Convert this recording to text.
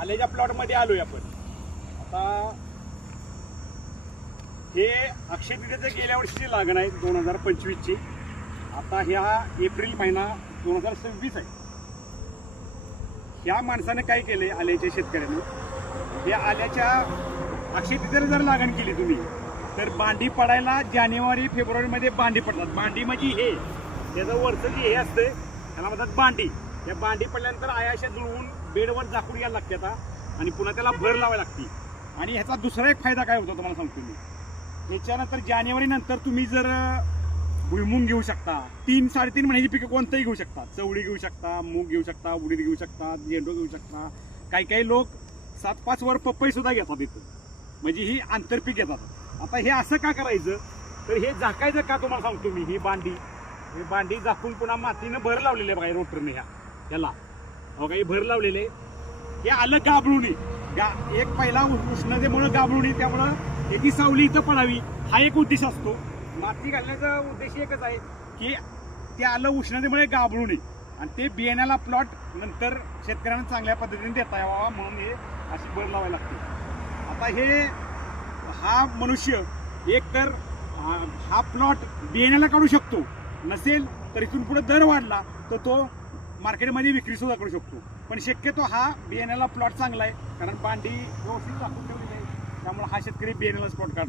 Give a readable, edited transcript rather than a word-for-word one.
आल्याच्या प्लॉटमध्ये आलोय आपण आता. हे अक्षय तृतीयेचं गेल्या वर्षीची लागण आहे 2025ची. आता ह्या एप्रिल महिना 2026 आहे. ह्या माणसाने काय केले आल्याच्या शेतकऱ्याने, या आल्याच्या अक्षय तृतीयेला जर लागण केली तुम्ही तर बांडी पडायला जानेवारी फेब्रुवारीमध्ये बांडी पडतात. बांडी म्हणजे हे त्याचं वरचं जे हे असतं त्याला म्हणतात बांडी. या बांडी पडल्यानंतर आयाशा जुळवून बेडवर झाकून यायला लागते आता आणि पुन्हा त्याला भर लावायला लागते. आणि ह्याचा दुसरा एक फायदा काय होतो तुम्हाला सांगतो मी. ह्याच्यानंतर जानेवारी नंतर तुम्ही जर भुईमुंग घेऊ शकता, 3-3.5 महिन्याची पिकं कोणतंही घेऊ शकता. चवळी घेऊ शकता, मूग घेऊ शकता, उडीद घेऊ शकता, झेंडू घेऊ शकता. काही लोक 7-5 वर पपई सुद्धा घेतात इथं, म्हणजे ही आंतरपीक घेतात. आता हे असं का करायचं तर हे झाकायचं का तुम्हाला सांगतो मी. ही बांडी झाकून पुन्हा मातीनं भर लावलेले आहे बघा रोटरने ह्याला बघा, हे भर लेले. हे आलं गाबळुनी एक पहिला उष्णतेमुळे गाबळुनी, त्यामुळं याची सावली इथं पडावी हा एक उद्देश असतो. माती घालण्याचा उद्देश एकच आहे की ते आलं उष्णतेमुळे गाबळू नये आणि ते बियाण्याला प्लॉट नंतर शेतकऱ्यांना चांगल्या पद्धतीने देता यावा म्हणून हे अशी भर लावायला लागते. आता हा मनुष्य एक तर हा प्लॉट बियाण्याला काढू शकतो, नसेल तर इथून पुढे दर वाढला तर तो मार्केटमध्ये विक्री सुद्धा करू शकतो. पण शक्यतो हा बियाण्याला प्लॉट चांगला आहे कारण बांडी व्यवस्थित टाकून ठेवलेली आहे, त्यामुळे हा शेतकरी बियाण्यालाच प्लॉट काढतो.